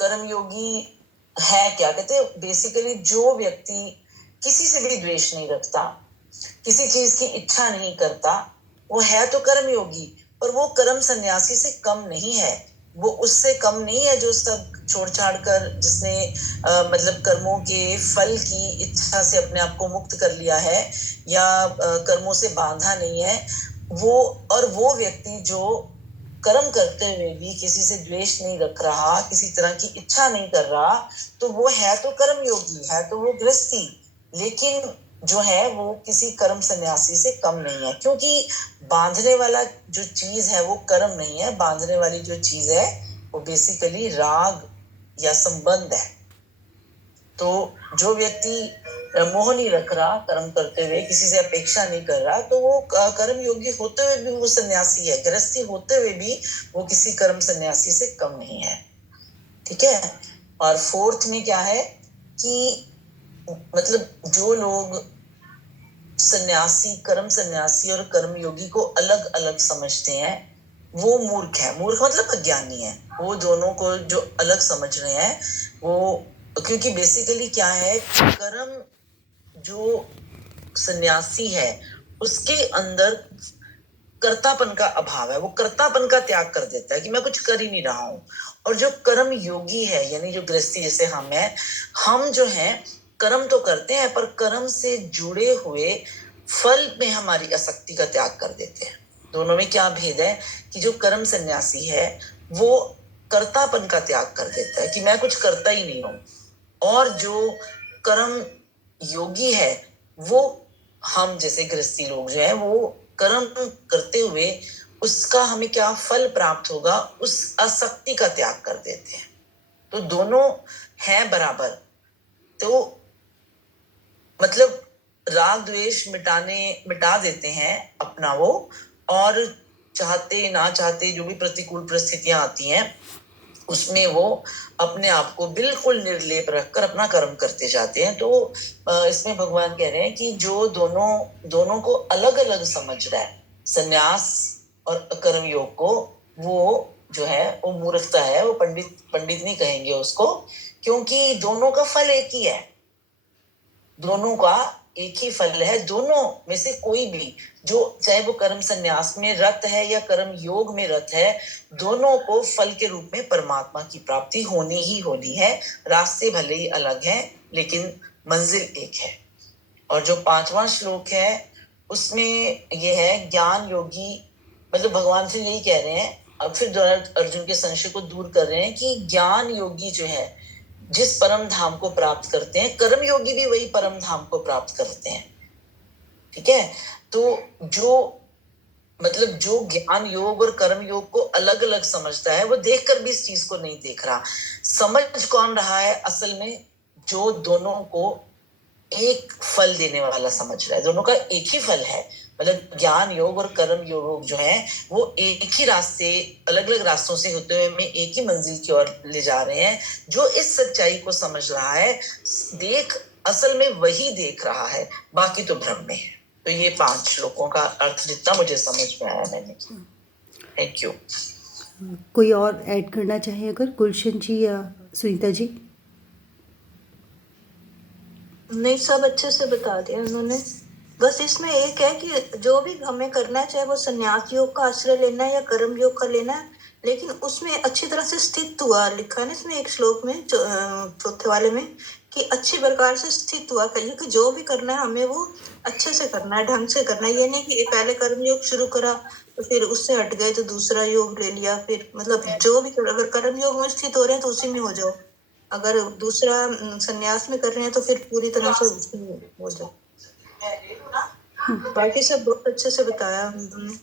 कर्मयोगी है क्या, कहते हैं बेसिकली जो व्यक्ति किसी से भी द्वेष नहीं रखता, किसी चीज की इच्छा नहीं करता, वो है तो कर्मयोगी, पर वो कर्म सन्यासी से कम नहीं है, वो उससे कम नहीं है जो सब छोड़ छाड़ कर जिसने मतलब कर्मों के फल की इच्छा से अपने आप को मुक्त कर लिया है या कर्मों से बांधा नहीं है वो। और वो व्यक्ति जो कर्म करते हुए भी किसी से द्वेष नहीं रख रहा, किसी तरह की इच्छा नहीं कर रहा, तो वो है तो कर्मयोगी, है तो वो गृहस्थी, लेकिन जो है वो किसी कर्म सन्यासी से कम नहीं है, क्योंकि बांधने वाला जो चीज है वो कर्म नहीं है, बांधने वाली जो चीज है वो बेसिकली राग या संबंध है। तो जो व्यक्ति मोह नहीं रख रहा कर्म करते हुए, किसी से अपेक्षा नहीं कर रहा, तो वो कर्म योगी होते हुए भी वो सन्यासी है, गृहस्थी होते हुए भी वो किसी कर्म सन्यासी से कम नहीं है। ठीक है। और फोर्थ में क्या है कि मतलब जो लोग सन्यासी, कर्म सन्यासी और कर्म योगी को अलग अलग समझते हैं वो मूर्ख है। मूर्ख मतलब अज्ञानी है। वो दोनों को जो अलग समझ रहे हैं वो, क्योंकि बेसिकली क्या है, कर्म जो सन्यासी है उसके अंदर कर्तापन का अभाव है, वो कर्तापन का त्याग कर देता है कि मैं कुछ कर ही नहीं रहा हूं। और जो कर्म योगी है यानी जो गृहस्थी जैसे हम है, हम जो है कर्म तो करते हैं पर कर्म से जुड़े हुए फल में हमारी आसक्ति का त्याग कर देते हैं। दोनों में क्या भेद है कि जो कर्म सन्यासी है वो कर्तापन का त्याग कर देता है कि मैं कुछ करता ही नहीं हूं, और जो कर्म योगी है वो हम जैसे गृहस्थी लोग जो है वो कर्म करते हुए उसका हमें क्या फल प्राप्त होगा उस आसक्ति का त्याग कर देते हैं। तो दोनों हैं बराबर। तो मतलब राग द्वेष मिटा देते हैं अपना वो, और चाहते ना चाहते जो भी प्रतिकूल परिस्थितियां आती हैं उसमें वो अपने आप को बिल्कुल निर्लेप रखकर अपना कर्म करते जाते हैं। तो इसमें भगवान कह रहे हैं कि जो दोनों को अलग अलग समझ रहा है, सन्यास और कर्म योग को, वो जो है वो मूर्खता है, वो पंडित नहीं कहेंगे उसको, क्योंकि दोनों का फल एक ही है, दोनों का एक ही फल है। दोनों में से कोई भी जो चाहे वो कर्म संन्यास में रत है या कर्म योग में रत है, दोनों को फल के रूप में परमात्मा की प्राप्ति होनी ही होनी है। रास्ते भले ही अलग हैं लेकिन मंजिल एक है। और जो 5वां श्लोक है उसमें ये है ज्ञान योगी, मतलब भगवान से यही कह रहे हैं, अब फिर अर्जुन के संशय को दूर कर रहे हैं कि ज्ञान योगी जो है जिस परम धाम को प्राप्त करते हैं, कर्म योगी भी वही परम धाम को प्राप्त करते हैं। ठीक है। तो जो मतलब जो ज्ञान योग और कर्म योग को अलग अलग समझता है वो देखकर भी इस चीज को नहीं देख रहा। समझ कौन रहा है असल में? जो दोनों को एक फल देने वाला समझ रहा है, दोनों का एक ही फल है। मतलब ज्ञान योग और कर्म योग जो है वो एक ही रास्ते, अलग अलग रास्तों से होते हुए हमें एक ही मंजिल की ओर ले जा रहे हैं। जो इस सच्चाई को समझ रहा है, असल में वही देख रहा है, बाकी तो भ्रम में है। तो ये 5 श्लोकों का अर्थ जितना मुझे समझ में आया मैंने। Thank you. कोई और ऐड करना चाहे अगर? गुलशन जी या सुनीता जी? नहीं, सब अच्छे से बता दिया उन्होंने। बस इसमें एक है कि जो भी हमें करना है, चाहे वो संन्यास योग का आश्रय लेना है या कर्म योग का लेना है, लेकिन उसमें अच्छी तरह से स्थित हुआ, लिखा है ना इसमें एक श्लोक में, चौथे वाले में, कि अच्छी प्रकार से स्थित हुआ कहिए कि जो भी करना है हमें वो अच्छे से करना है, ढंग से करना है। ये नहीं कि पहले कर्म योग शुरू करा तो फिर उससे हट गए तो दूसरा योग ले लिया, फिर मतलब जो भी अगर कर्म योग में स्थित हो रहे हैं तो उसी में हो जाओ, अगर दूसरा संन्यास में कर रहे हैं तो फिर पूरी तरह से उसमें हो जाओ। बाकी सब बहुत अच्छे से बताया उन्होंने।